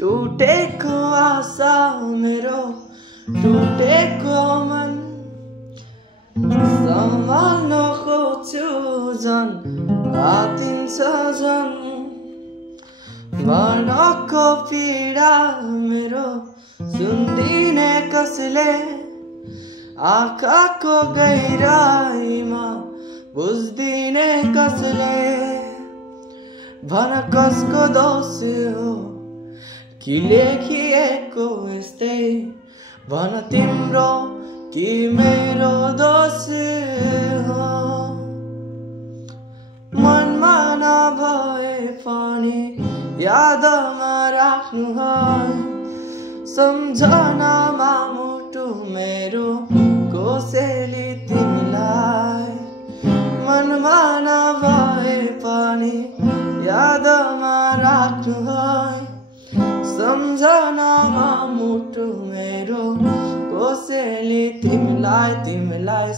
टुटेको आशा मेरो टुटेको मन सम्हाल्न खोज्छु झन् आतिन्छ झन् मनको पीडा मेरो सुन्दिने कसले आँखाको गहिराईमा बुझ्दिने कसले भन कसको दोष हो कि लेखिएको यस्तै भन तिम्रो कि मेरो दोष हो मनमा नभए पनि यादमा राख्नु है सम्झनामा मुटु मेरो कोसेली तिमीलाई मनमा नभए पनि यादमा राख्नु है सम्झनामा मुटु मेरो कोसेली तिमीलाई